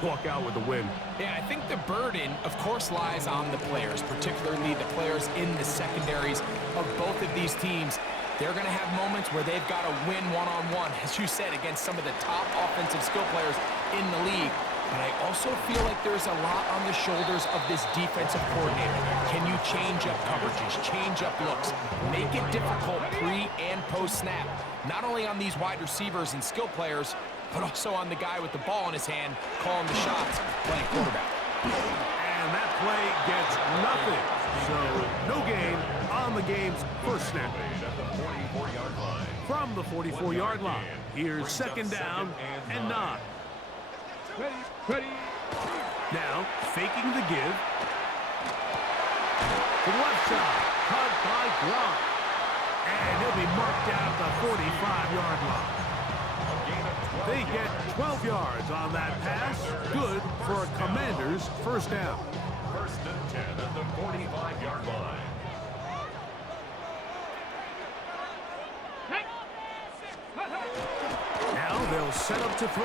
to walk out with the win. Yeah, I think the burden, of course, lies on the players, particularly the players in the secondaries of both of these teams. They're going to have moments where they've got to win one-on-one, as you said, against some of the top offensive skill players in the league. But I also feel like there's a lot on the shoulders of this defensive coordinator. Can you change up coverages, change up looks, make it difficult pre- and post-snap, not only on these wide receivers and skill players, but also on the guy with the ball in his hand, calling the shots, playing quarterback. And that play gets nothing. So no gain on the game's first snap. From the 44-yard line, here's second down and 9. Ready. Now, faking the give. To the left side, caught by Gronk. And he'll be marked down at the 45-yard line. They get 12 yards on that pass. Good for a Commander's first down. First and 10 at the 45-yard line. Now they'll set up to throw.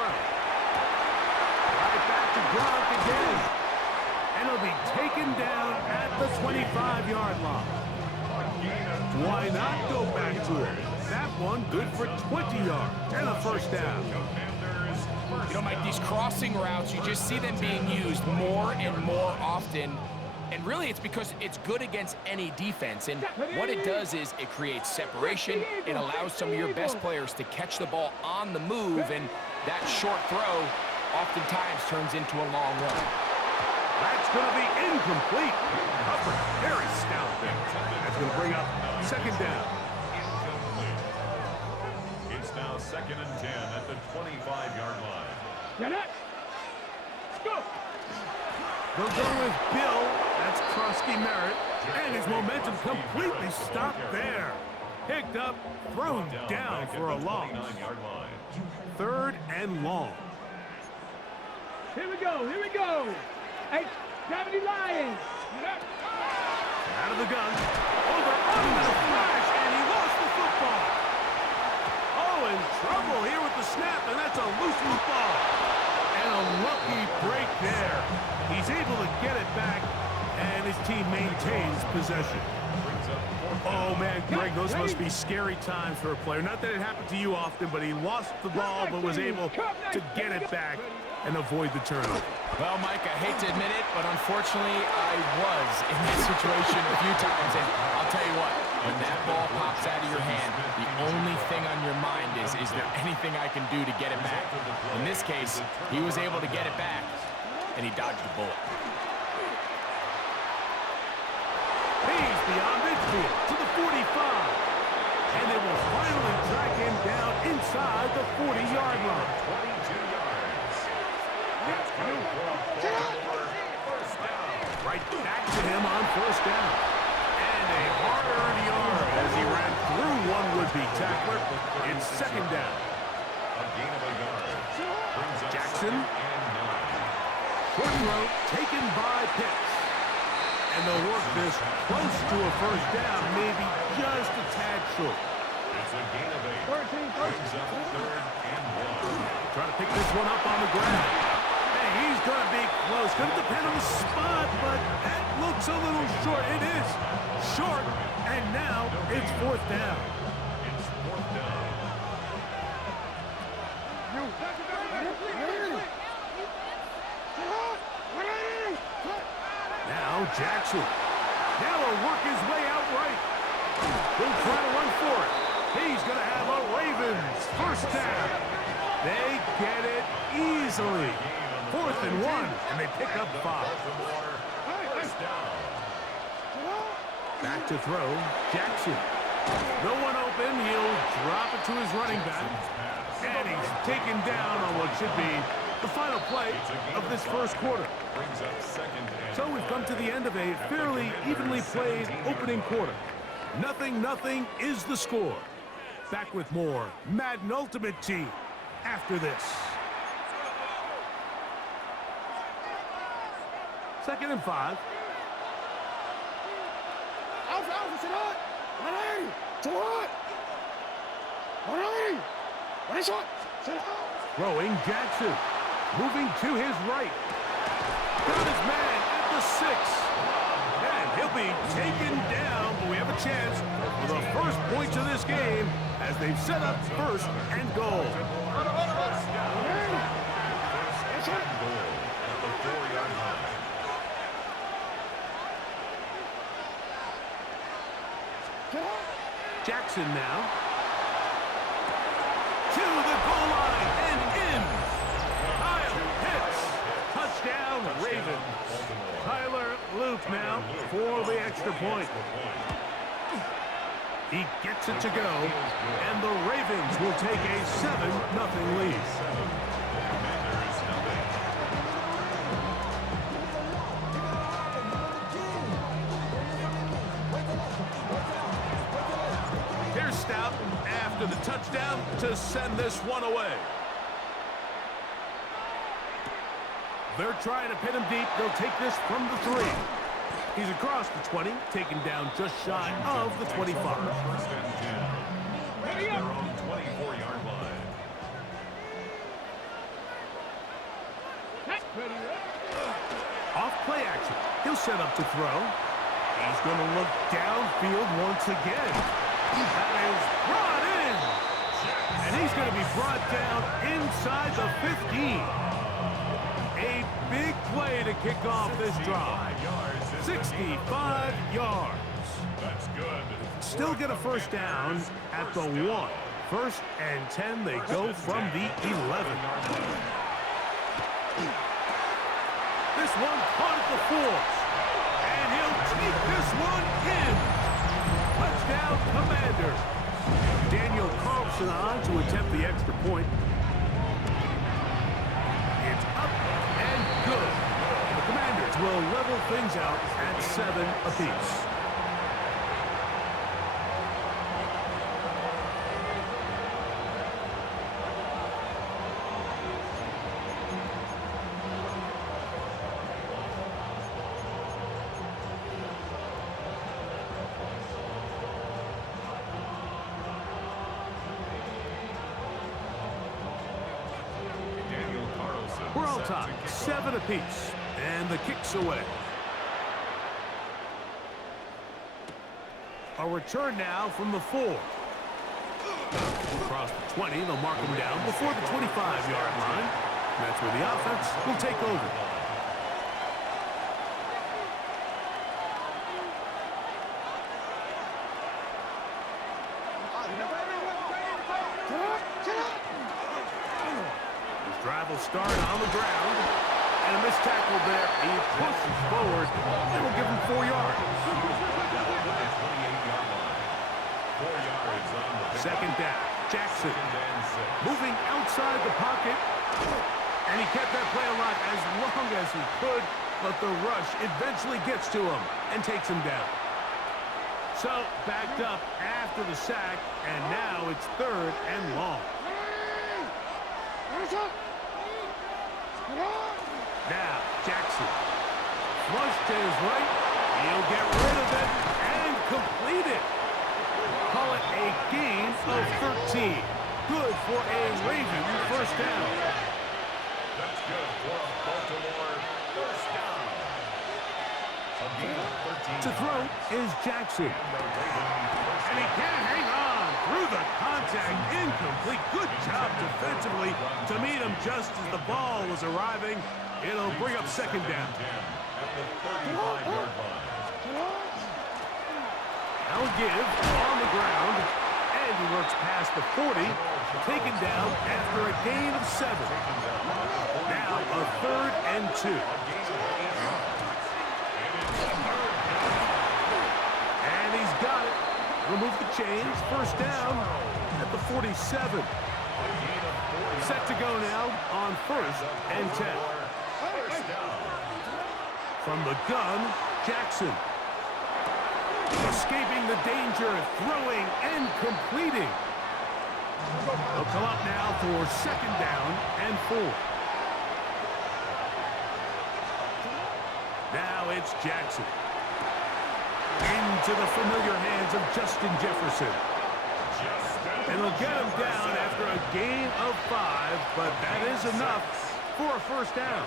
Right back to Gronk again. And he'll be taken down at the 25-yard line. Why not go back to it? That one good for 20 yards and a first down. You know, Mike, these crossing routes, you just see them being used more and more often. And really, it's because it's good against any defense. And what it does is it creates separation. It allows some of your best players to catch the ball on the move. And that short throw oftentimes turns into a long run. That's going to be incomplete. Coverage very stout there. That's going to bring up second down. It's now second and 10 at the 25-yard line. Go. They'll go with Bill. That's Krusky Merritt. And his momentum completely stopped there. Picked up, thrown down for a loss. Third and long. Here we go. Hey, Gravity Lions. Out of the gun. Over under the flash, and he lost the football. Oh, in trouble here with the snap, and that's a loose ball. And a lucky break there. He's able to get it back, and his team maintains possession. Oh, man, Greg, those must be scary times for a player. Not that it happened to you often, but he lost the ball but was able to get it back and avoid the turnover. Well, Mike, I hate to admit it, but unfortunately, I was in that situation a few times. And I'll tell you what, when that ball pops out of your hand, the only thing on your mind is there anything I can do to get it back? In this case, he was able to get it back, and he dodged the bullet. He's beyond midfield to the 45. And they will finally track him down inside the 40-yard line. 22 yards. Right back to him on first down. And a hard-earned yard as he ran through one would-be tackler. It's second down. Jackson. Short throw taken by Pitts. And they'll work this close to a first down, maybe just a tad short. It's a gain of 8. Brings up third and 1. Trying to pick this one up on the ground. Hey, he's going to be close. Going to depend on the spot, but that looks a little short. It is short, and now it's fourth down. It's fourth down. Now Jackson. Now he'll work his way out right. He'll try to run for it. He's going to have a Ravens first down. They get it easily. Fourth and 1, and they pick up 5. First down. Back to throw, Jackson. No one open, he'll drop it to his running back. And he's taken down on what should be the final play of this first quarter. Brings up second and So we've come to the end of a fairly evenly played opening quarter. 0-0 is the score. Back with more Madden Ultimate Team after this. Second and 5. Alpha, sit hot. 180. Too hot. 180. What is hot? Sit hot. Throwing Jackson. Moving to his right. Got his man at the 6. And he'll be taken down, but we have a chance for the first points of this game as they've set up first and goal. Jackson now. To the goal line and in. Kyle hits. Touchdown, Ravens. Tyler Luke now for the extra point. He gets it to go, and the Ravens will take a 7-0 lead. Here's Stout after the touchdown to send this one away. They're trying to pin him deep. They'll take this from the 3. He's across the 20, taken down just shy of the 25. First and 10. Their own 24-yard line. Off play action. He'll set up to throw. He's going to look downfield once again. That is brought in. And he's going to be brought down inside the 15. A big play to kick off this drive. 65 yards. That's good. Still get a first down at the 1. First and 10, they go from the 11. This one caught at the 4. And he'll take this one in. Touchdown, Commanders. Daniel Carlson on to attempt the extra point. It's up and good. The Commanders will level things out at 7 apiece. We're all tied, 7 apiece, and the kick's away. A return now from the 4. Across the 20, they'll mark him down before the 25-yard line. That's where the offense will take over. Drive will start on the ground. And a missed tackle there. He pushes forward. They will give him 4 yards. Second down. Jackson moving outside the pocket. And he kept that play alive as long as he could. But the rush eventually gets to him and takes him down. So backed up after the sack. And now it's 3rd and long. Now, Jackson. Flush to his right. He'll get rid of it and complete it. Call it a gain of 13. Good for a Raven first down. That's good for a Baltimore first down. A gain of 13. To throw is Jackson. And he can't hang on through the contact. Incomplete. Good job defensively to meet him just as the ball was arriving. It'll bring up second down. At the 35-yard line. Now give on the ground. And he works past the 40. Taken down after a gain of 7. Now a 3rd and 2. And he's got it. Remove the chains. First down at the 47. Set to go now on 1st and 10. From the gun, Jackson. Escaping the danger, throwing and completing. They'll come up now for second down and 4. Now it's Jackson. Into the familiar hands of Justin Jefferson. And they'll get him down after a gain of 5, but that is enough for a first down.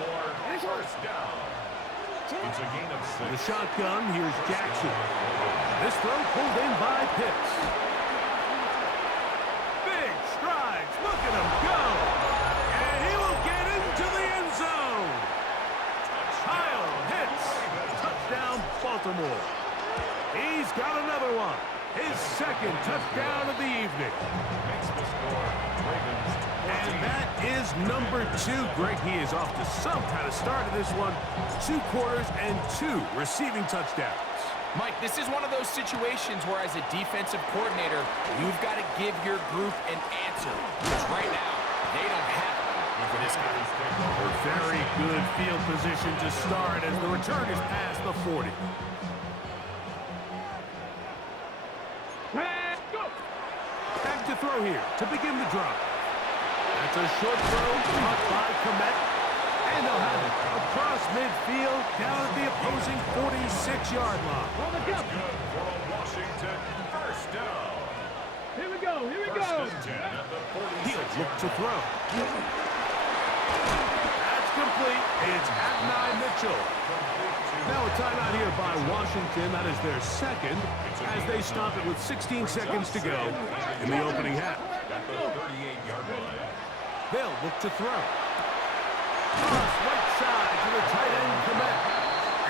Baltimore first down. It's a gain of 6. The shotgun, here's Jackson. This throw pulled in by Pitts. Big strides, look at him go. And he will get into the end zone. Kyle hits. Touchdown, Baltimore. He's got another one. His second touchdown of the evening. Makes the score. Ravens 14. And that is number 2. Greg, he is off to some kind of start in this one. 2 quarters and 2 receiving touchdowns. Mike, this is one of those situations where as a defensive coordinator, you've got to give your group an answer. Because right now, they don't have it for this guy. A very good field position to start as the return is past the 40. Back to throw here to begin the drive. That's a short throw, caught by Komet. And they'll have it across midfield, down at the opposing 46-yard line. Good for a Washington first down. Here we go. First and 10 at the 46. He'll look to throw. That's complete. It's Adonai Mitchell. Now a timeout here by Washington. That is their second as they stop it with 16 seconds to go in the opening half. At the 38-yard line. They'll look to throw. Cross right side to the tight end, Komet.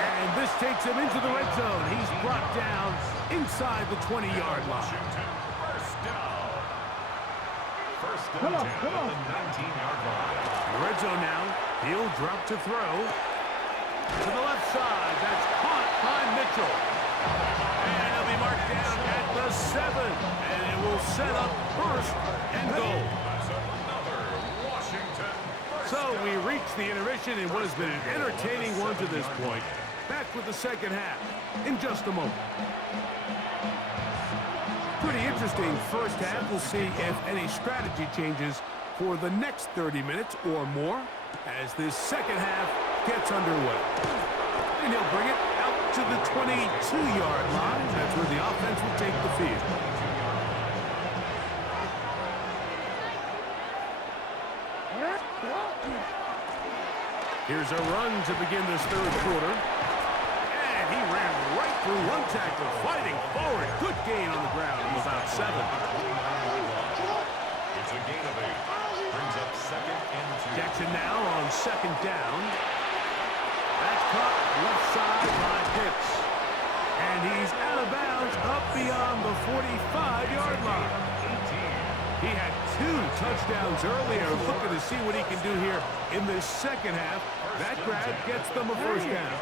And this takes him into the red zone. He's brought down inside the 20-yard line. Washington first down. First and 10 at the 19-yard line. In the red zone now. He'll drop to throw. To the left side. That's caught by Mitchell. And he'll be marked down at the 7. And it will set up first and goal. That's another Washington first So down. we reach the intermission in what has been an entertaining one to this point. Back with the second half in just a moment. Pretty interesting first half. We'll see if any strategy changes for the next 30 minutes or more as this second half gets underway. And he'll bring it out to the 22-yard line. That's where the offense will take the field. Here's a run to begin this third quarter. And he ran right through one tackle, fighting forward. Good gain on the ground of about 7. It's a gain of 8. Brings up second and 2. Jackson now on second down. That's caught left side by Pitts. And he's out of bounds up beyond the 45-yard line. He had 2 touchdowns earlier. Looking to see what he can do here in this second half. That grab gets them a first down.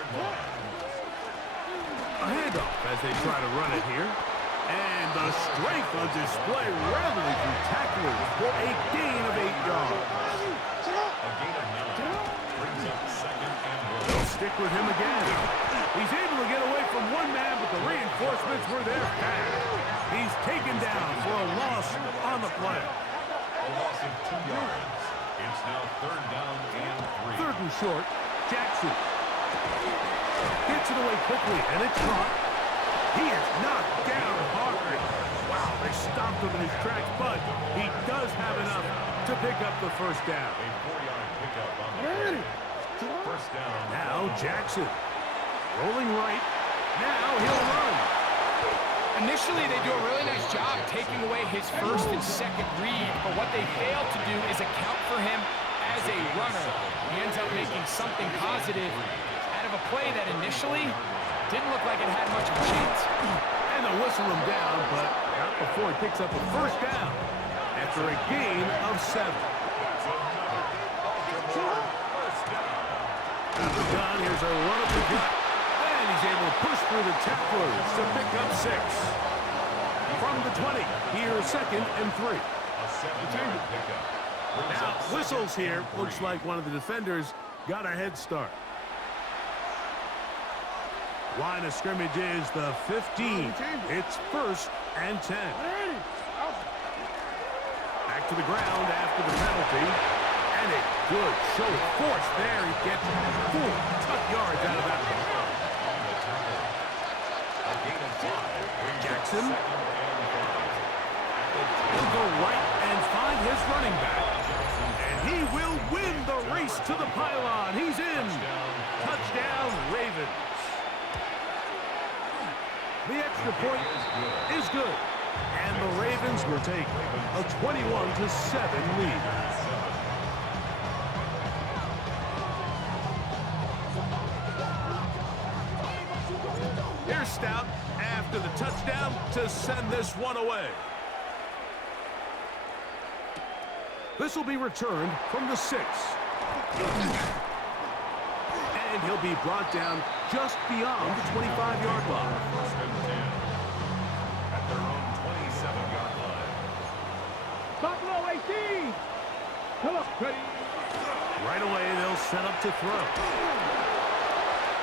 A handoff as they try to run it here. And the strength on display readily through tacklers for a gain of 8 yards. A gain of 9. Brings up second and 1. They'll stick with him again. He's able to get away from one man, but the reinforcements were there fast. He's taken down for a loss on the play. A loss of 2 yards. It's now third down and 3. Third and short, Jackson. Gets it away quickly, and it's caught. He is knocked down hard. Wow, they stopped him in his tracks, but he does have enough to pick up the first down. A 4-yard pickup on the play. First down. Now Jackson. Rolling right. Now he'll run. Initially, they do a really nice job taking away his first and second read, but what they fail to do is account for him as a runner. He ends up making something positive out of a play that initially didn't look like it had much of a chance. And they'll whistle him down, but not before he picks up a first down after a gain of 7. Out of the gun, here's a run up the gut. And he's able to push through the tacklers to pick up 6. From the 20, here's second and 3. A 7-yard pickup. Brings Now, up second whistles here. and 3. Looks like one of the defenders got a head start. Line of scrimmage is the 15. It's first and 10. Back to the ground after the penalty. And a good show of force there. He gets 4 tough yards out of that one. A gain of 5. Jackson. Second and 5. He'll go right and find his running back. And And he will win the race to the pylon. He's in. Touchdown, Ravens. The extra point is good. And the Ravens will take a 21-7 lead. Here's Stout after the touchdown to send this one away. This will be returned from the 6. And he'll be brought down just beyond the 25-yard line. First and 10 at their own 27-yard line. Buffalo 18. Come on, ready. Right away, they'll set up to throw.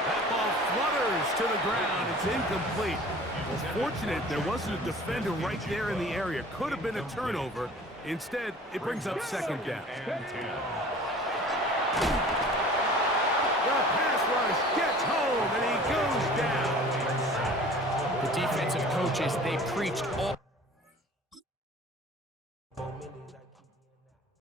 That ball flutters to the ground. It's incomplete. Well, fortunate there wasn't a defender right there in the area. Could have been a turnover. Instead, it brings up second down. And 10. The pass rush gets home, and he goes down. The defensive coaches, they preach all